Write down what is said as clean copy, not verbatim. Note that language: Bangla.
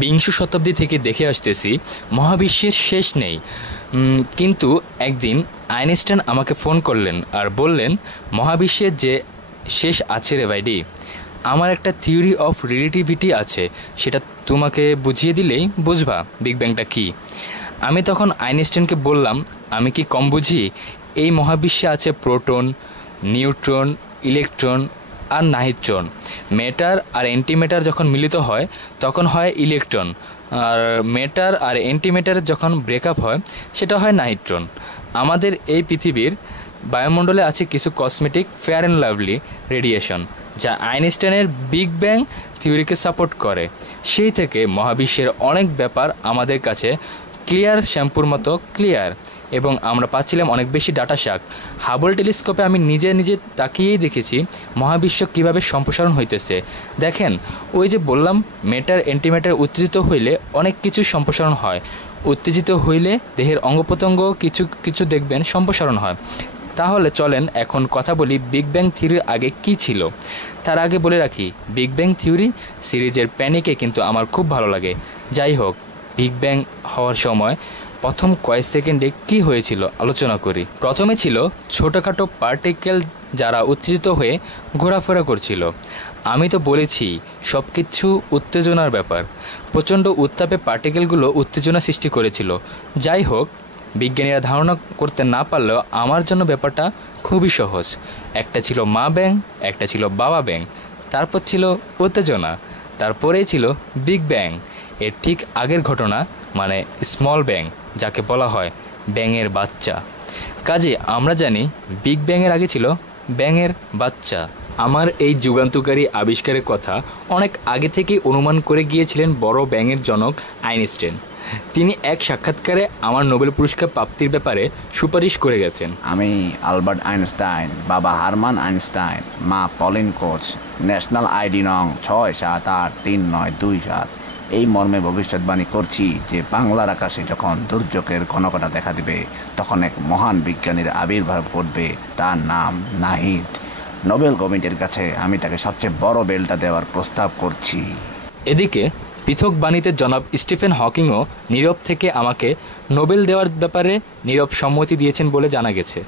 বিংশ শতাব্দী থেকে দেখে আসতেছি মহাবিশ্বের শেষ নেই, কিন্তু একদিন আইনস্টাইন আমাকে ফোন করলেন আর বললেন মহাবিশ্বের যে শেষ আছে রে ভাইডি, আমার একটা থিওরি অফ রিলেটিভিটি আছে, সেটা তোমাকে বুঝিয়ে দিলেই বুঝবা বিগ ব্যাংটা কী। আমি তখন আইনস্টাইনকে বললাম, আমি কি কম বুঝি? এই মহাবিশ্বে আছে প্রোটন, নিউট্রন, ইলেকট্রন আর নাইট্রন। ম্যাটার আর অ্যান্টিম্যাটার যখন মিলিত হয় তখন হয় ইলেকট্রন, আর ম্যাটার আর অ্যান্টিম্যাটারের যখন ব্রেকআপ হয় সেটা হয় নাইট্রন। আমাদের এই পৃথিবীর বায়ুমণ্ডলে আছে কিছু cosmetic fair and lovely radiation, যা আইনস্টাইনের বিগ ব্যাং থিওরিকে সাপোর্ট করে। সেই থেকে মহাবিশ্বের অনেক ব্যাপার আমাদের কাছে ক্লিয়ার শ্যাম্পুর মতো ক্লিয়ার, এবং আমরা পাচ্ছিলাম অনেক বেশি ডাটা শাক। হাবল টেলিস্কোপে আমি নিজে নিজে তাকিয়েই দেখেছি মহাবিশ্ব কিভাবে সম্প্রসারণ হইতেছে। দেখেন, ওই যে বললাম ম্যাটার অ্যান্টিম্যাটার উত্তেজিত হইলে অনেক কিছু সম্প্রসারণ হয়, উত্তেজিত হইলে দেহের অঙ্গপ্রত্যঙ্গ কিছু কিছু দেখবেন সম্প্রসারণ হয়। তাহলে চলেন এখন কথা বলি বিগ ব্যাং থিওরির আগে কি ছিল। তার আগে বলে রাখি, বিগ ব্যাং থিওরি সিরিজের প্যানিকে কিন্তু আমার খুব ভালো লাগে। যাই হোক, বিগ ব্যাং হওয়ার সময় প্রথম কয়েক সেকেন্ডে কি হয়েছিল আলোচনা করি। প্রথমে ছিল ছোটোখাটো পার্টিকেল যারা উত্তেজিত হয়ে ঘোরাফেরা করছিল। আমি তো বলেছি সব কিছু উত্তেজনার ব্যাপার। প্রচণ্ড উত্তাপে পার্টিকেলগুলো উত্তেজনা সৃষ্টি করেছিল। যাই হোক, বিজ্ঞানীরা ধারণা করতে না পারলেও আমার জন্য ব্যাপারটা খুবই সহজ। একটা ছিল মা ব্যাং, একটা ছিল বাবা ব্যাং, তারপর ছিল উত্তেজনা, তারপরেই ছিল বিগ ব্যাং। এর ঠিক আগের ঘটনা মানে স্মল ব্যাং, যাকে বলা হয় ব্যাঙের বাচ্চা। কাজে আমরা জানি বিগ ব্যাংয়ের আগে ছিল ব্যাঙের বাচ্চা। আমার এই যুগান্তকারী আবিষ্কারের কথা অনেক আগে থেকেই অনুমান করে গিয়েছিলেন বড় ব্যাঙের জনক আইনস্টাইন। তিনি এক সাক্ষাৎকারে আমার নোবেল পুরস্কার প্রাপ্তির ব্যাপারে সুপারিশ করে গেছেন। আমি আলবার্ট আইনস্টাইন, বাবা হারমান আইনস্টাইন, মা পলিন কোচ, ন্যাশনাল আইডি নং 6783927, এই মর্মে ভবিষ্যৎবাণী করছি যে বাংলার আকাশে যখন দুর্যোগের ঘনঘটা দেখা দিবে তখন এক মহান বিজ্ঞানীর আবির্ভাব ঘটবে, তার নাম নাহিদ। নোবেল কমিটির কাছে আমি তাকে সবচেয়ে বড় বেলটা দেওয়ার প্রস্তাব করছি। এদিকে পৃথক বাণীতে জনাব স্টিফেন হকিংও নীরব থেকে আমাকে নোবেল দেওয়ার ব্যাপারে নীরব সম্মতি দিয়েছেন বলে জানা গেছে।